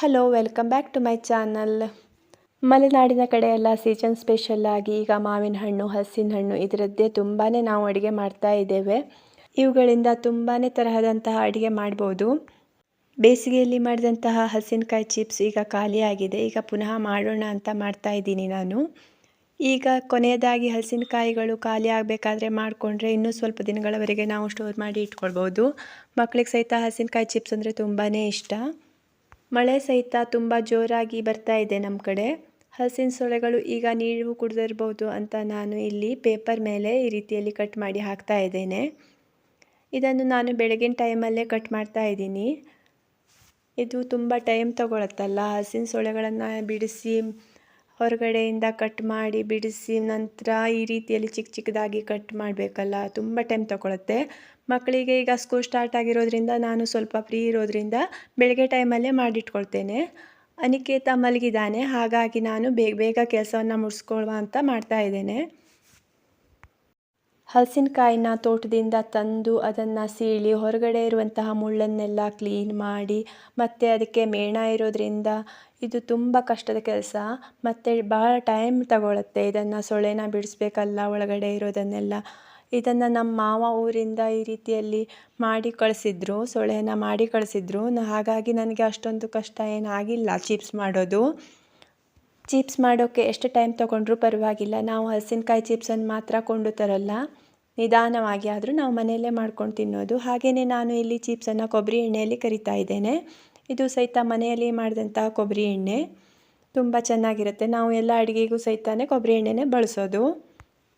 Hello welcome back to my channel. ಮಲೆನಾಡಿನ ಕಡೆ ಎಲ್ಲ ಸೀಸನ್ ಸ್ಪೆಷಲ್ ಆಗಿ ಈಗ ಮಾವಿನ ಹಣ್ಣು, ಹಲಸಿನ ಹಣ್ಣು ಇದರದ್ದೇ ತುಂಬಾ ನಾವು ಅಡುಗೆ ಮಾಡ್ತಾ ಇದ್ದೇವೆ. ಇವುಗಳಿಂದ ತುಂಬಾ ತರಹದಂತಹ ಅಡುಗೆ ಮಾಡ್ಬೋದು. ಬೇಸಿಗೆಯಲ್ಲಿ ಮಾಡಿದಂತಹ ಹಲಸಿನಕಾಯಿ ಚಿಪ್ಸ್ ಈಗ ಖಾಲಿಯಾಗಿದೆ. ಈಗ ಪುನಃ ಮಾಡೋಣ ಅಂತ ಮಾಡ್ತಾ ಇದ್ದೀನಿ ನಾನು. ಈಗ ಕೊನೆಯದಾಗಿ ಹಲಸಿನಕಾಯಿಗಳು ಖಾಲಿ ಆಗಬೇಕಾದ್ರೆ ಮಾಡಿಕೊಂಡ್ರೆ ಇನ್ನೂ ಸ್ವಲ್ಪ ದಿನಗಳವರೆಗೆ ನಾವು ಸ್ಟೋರ್ ಮಾಡಿ ಇಟ್ಕೊಳ್ಬೋದು. ಮಕ್ಕಳಿಗೆ ಸಹಿತ ಹಲಸಿನಕಾಯಿ ಚಿಪ್ಸ್ ಅಂದರೆ ತುಂಬಾ ಇಷ್ಟ. ಮಳೆ ಸಹಿತ ತುಂಬ ಜೋರಾಗಿ ಬರ್ತಾ ಇದೆ ನಮ್ಮ ಕಡೆ. ಹಲಸಿನ ಸೊಳೆಗಳು ಈಗ ನೀವು ಕುಡಿದಿರ್ಬೋದು ಅಂತ ನಾನು ಇಲ್ಲಿ ಪೇಪರ್ ಮೇಲೆ ಈ ರೀತಿಯಲ್ಲಿ ಕಟ್ ಮಾಡಿ ಹಾಕ್ತಾ ಇದ್ದೇನೆ. ಇದನ್ನು ನಾನು ಬೆಳಗಿನ ಟೈಮಲ್ಲೇ ಕಟ್ ಮಾಡ್ತಾ ಇದ್ದೀನಿ. ಇದು ತುಂಬ ಟೈಮ್ ತಗೊಳತ್ತಲ್ಲ, ಹಲಸಿನ ಸೊಳೆಗಳನ್ನು ಬಿಡಿಸಿ ಹೊರಗಡೆಯಿಂದ ಕಟ್ ಮಾಡಿ ಬಿಡಿಸಿ ನಂತರ ಈ ರೀತಿಯಲ್ಲಿ ಚಿಕ್ಕ ಚಿಕ್ಕದಾಗಿ ಕಟ್ ಮಾಡಬೇಕಲ್ಲ, ತುಂಬ ಟೈಮ್ ತಗೊಳುತ್ತೆ. ಮಕ್ಕಳಿಗೆ ಈಗ ಸ್ಕೂಲ್ ಸ್ಟಾರ್ಟ್ ಆಗಿರೋದ್ರಿಂದ ನಾನು ಸ್ವಲ್ಪ ಫ್ರೀ ಇರೋದ್ರಿಂದ ಬೆಳಗ್ಗೆ ಟೈಮಲ್ಲೇ ಮಾಡಿಟ್ಕೊಳ್ತೇನೆ. ಅನಿಕೇತ ಮಲಗಿದ್ದಾನೆ, ಹಾಗಾಗಿ ನಾನು ಬೇಗ ಬೇಗ ಕೆಲಸವನ್ನು ಮುಗಿಸ್ಕೊಳ್ಳುವ ಅಂತ ಮಾಡ್ತಾ ಇದ್ದೇನೆ. ಹಲಸಿನಕಾಯಿನ ತೋಟದಿಂದ ತಂದು ಅದನ್ನು ಸೀಳಿ ಹೊರಗಡೆ ಇರುವಂತಹ ಮುಳ್ಳನ್ನೆಲ್ಲ ಕ್ಲೀನ್ ಮಾಡಿ ಮತ್ತು ಅದಕ್ಕೆ ಮೇಣ ಇರೋದ್ರಿಂದ ಇದು ತುಂಬ ಕಷ್ಟದ ಕೆಲಸ ಮತ್ತು ಭಾಳ ಟೈಮ್ ತಗೊಳುತ್ತೆ. ಇದನ್ನು ಸೊಳೆನ ಬಿಡಿಸ್ಬೇಕಲ್ಲ ಒಳಗಡೆ ಇರೋದನ್ನೆಲ್ಲ. ಇದನ್ನು ನಮ್ಮ ಮಾವ ಊರಿಂದ ಈ ರೀತಿಯಲ್ಲಿ ಮಾಡಿ ಕಳಿಸಿದ್ರು, ಸೊಳೆನ ಮಾಡಿ ಕಳಿಸಿದ್ರು. ಹಾಗಾಗಿ ನನಗೆ ಅಷ್ಟೊಂದು ಕಷ್ಟ ಏನಾಗಿಲ್ಲ ಚಿಪ್ಸ್ ಮಾಡೋದು. ಚಿಪ್ಸ್ ಮಾಡೋಕ್ಕೆ ಎಷ್ಟು ಟೈಮ್ ತೊಗೊಂಡ್ರೂ ಪರವಾಗಿಲ್ಲ. ನಾವು ಹಲಸಿನಕಾಯಿ ಚಿಪ್ಸನ್ನು ಮಾತ್ರ ಕೊಂಡು ತರಲ್ಲ, ನಿಧಾನವಾಗಿ ಆದರೂ ನಾವು ಮನೆಯಲ್ಲೇ ಮಾಡ್ಕೊಂಡು ತಿನ್ನೋದು. ಹಾಗೆಯೇ ನಾನು ಇಲ್ಲಿ ಚಿಪ್ಸನ್ನು ಕೊಬ್ಬರಿ ಎಣ್ಣೆಯಲ್ಲಿ ಕರಿತಾ ಇದ್ದೇನೆ. ಇದು ಸಹಿತ ಮನೆಯಲ್ಲಿ ಮಾಡಿದಂತಹ ಕೊಬ್ಬರಿ ಎಣ್ಣೆ ತುಂಬ ಚೆನ್ನಾಗಿರುತ್ತೆ. ನಾವು ಎಲ್ಲ ಅಡುಗೆಗೂ ಸಹಿತ ಕೊಬ್ಬರಿ ಎಣ್ಣೆನೇ ಬಳಸೋದು.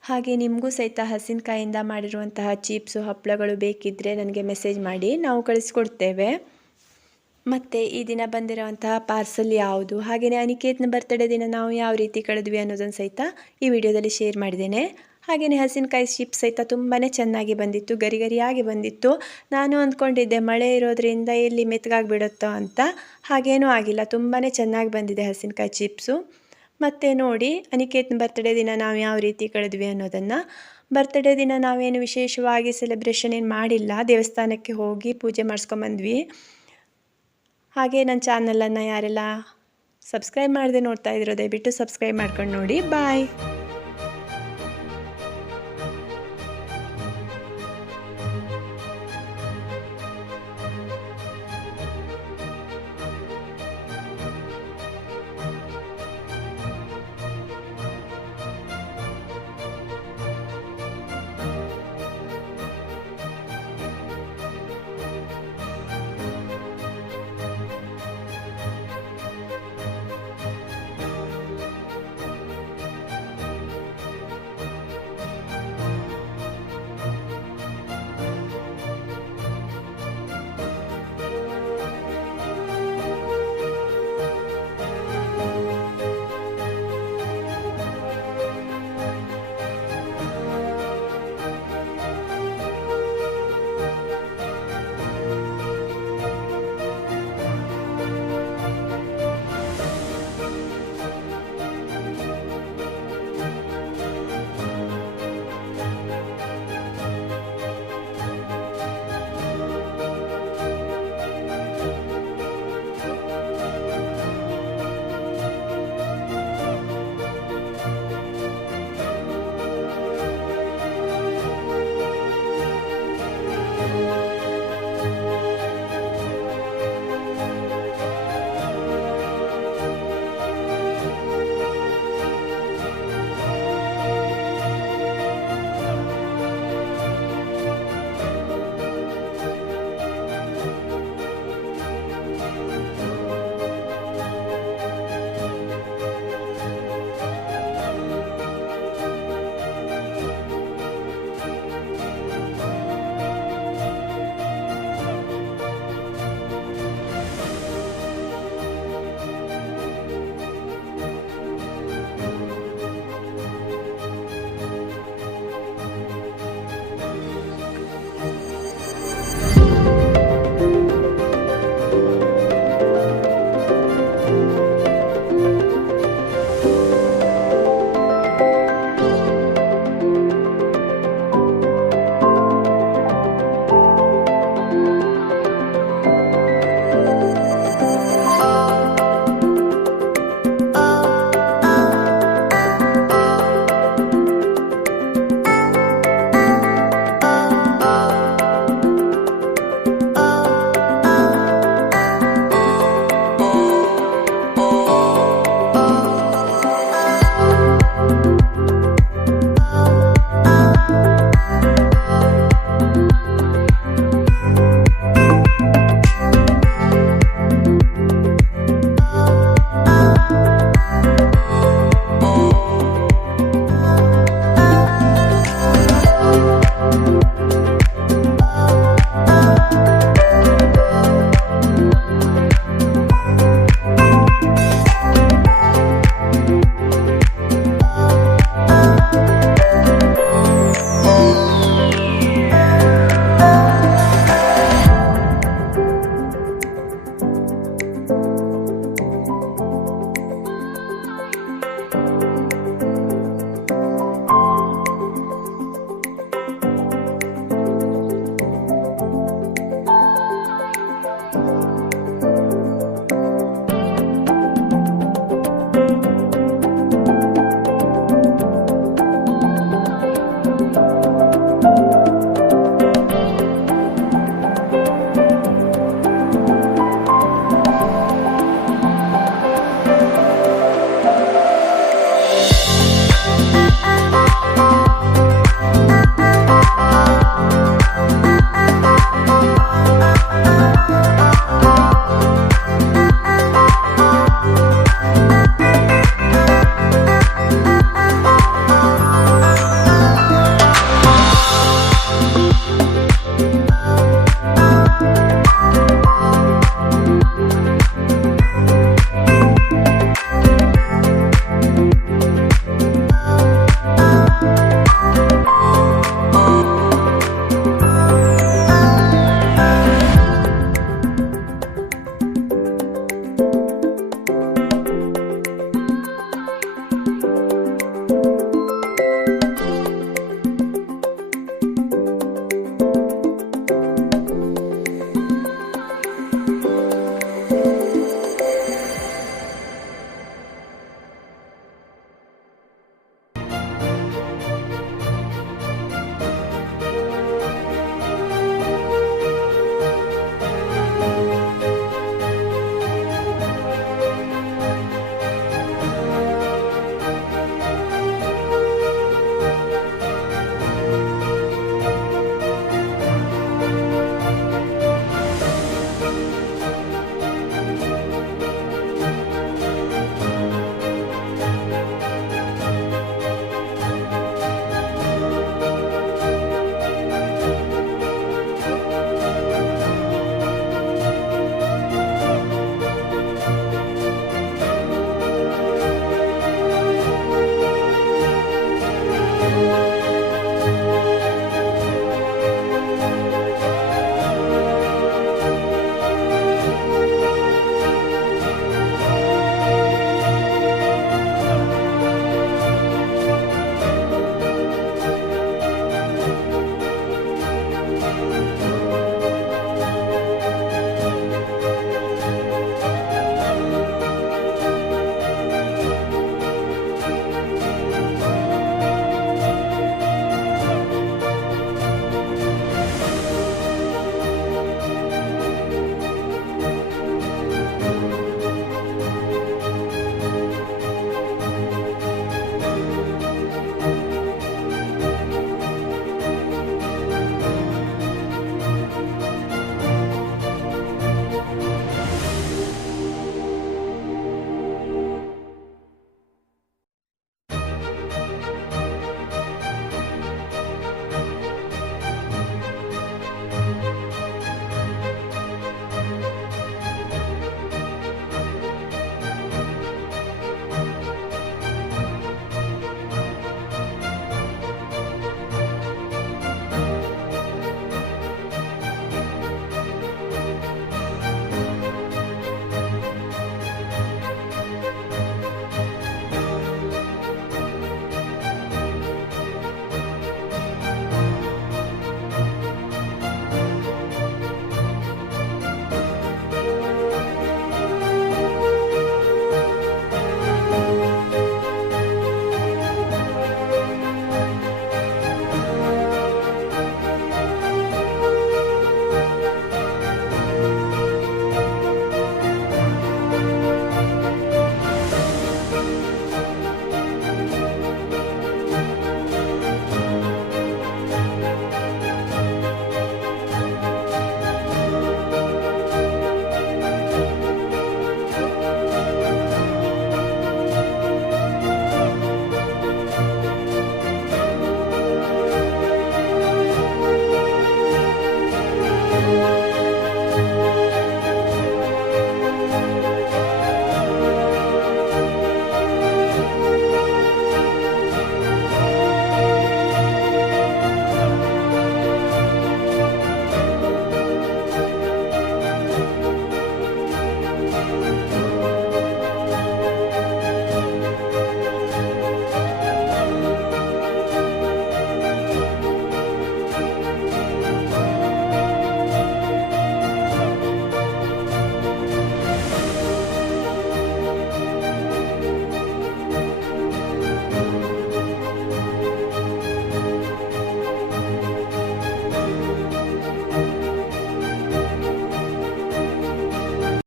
ಹಾಗೆ ನಿಮಗೂ ಸಹಿತ ಹಲಸಿನಕಾಯಿಂದ ಮಾಡಿರುವಂತಹ ಚಿಪ್ಸು, ಹಪ್ಪಳಗಳು ಬೇಕಿದ್ದರೆ ನನಗೆ ಮೆಸೇಜ್ ಮಾಡಿ, ನಾವು ಕಳಿಸ್ಕೊಡ್ತೇವೆ. ಮತ್ತು ಈ ದಿನ ಬಂದಿರುವಂತಹ ಪಾರ್ಸಲ್ ಯಾವುದು, ಹಾಗೆಯೇ ಅನಿಕೇತ್ನ ಬರ್ತ್ಡೇ ದಿನ ನಾವು ಯಾವ ರೀತಿ ಕಳೆದ್ವಿ ಅನ್ನೋದನ್ನು ಸಹಿತ ಈ ವಿಡಿಯೋದಲ್ಲಿ ಶೇರ್ ಮಾಡಿದ್ದೇನೆ. ಹಾಗೆಯೇ ಹಲಸಿನಕಾಯಿ ಚಿಪ್ಸ್ ಸಹಿತ ತುಂಬಾ ಚೆನ್ನಾಗಿ ಬಂದಿತ್ತು, ಗರಿ ಗರಿಯಾಗಿ ಬಂದಿತ್ತು. ನಾನು ಅಂದ್ಕೊಂಡಿದ್ದೆ ಮಳೆ ಇರೋದ್ರಿಂದ ಎಲ್ಲಿ ಮೆತ್ತಗಾಗಿಬಿಡುತ್ತೋ ಅಂತ, ಹಾಗೇನೂ ಆಗಿಲ್ಲ, ತುಂಬಾ ಚೆನ್ನಾಗಿ ಬಂದಿದೆ ಹಲಸಿನಕಾಯಿ ಚಿಪ್ಸು. ಮತ್ತು ನೋಡಿ ಅನಿಕೇತ್ನ ಬರ್ತ್ಡೇ ದಿನ ನಾವು ಯಾವ ರೀತಿ ಕಳೆದ್ವಿ ಅನ್ನೋದನ್ನು. ಬರ್ತ್ಡೇ ದಿನ ನಾವೇನು ವಿಶೇಷವಾಗಿ ಸೆಲೆಬ್ರೇಷನ್ ಏನು ಮಾಡಿಲ್ಲ, ದೇವಸ್ಥಾನಕ್ಕೆ ಹೋಗಿ ಪೂಜೆ ಮಾಡಿಸ್ಕೊಂಬಂದ್ವಿ. ಹಾಗೆ ನನ್ನ ಚಾನಲನ್ನು ಯಾರೆಲ್ಲ ಸಬ್ಸ್ಕ್ರೈಬ್ ಮಾಡದೆ ನೋಡ್ತಾ ಇದ್ದೀರೋ ದಯವಿಟ್ಟು ಸಬ್ಸ್ಕ್ರೈಬ್ ಮಾಡ್ಕೊಂಡು ನೋಡಿ. ಬಾಯ್.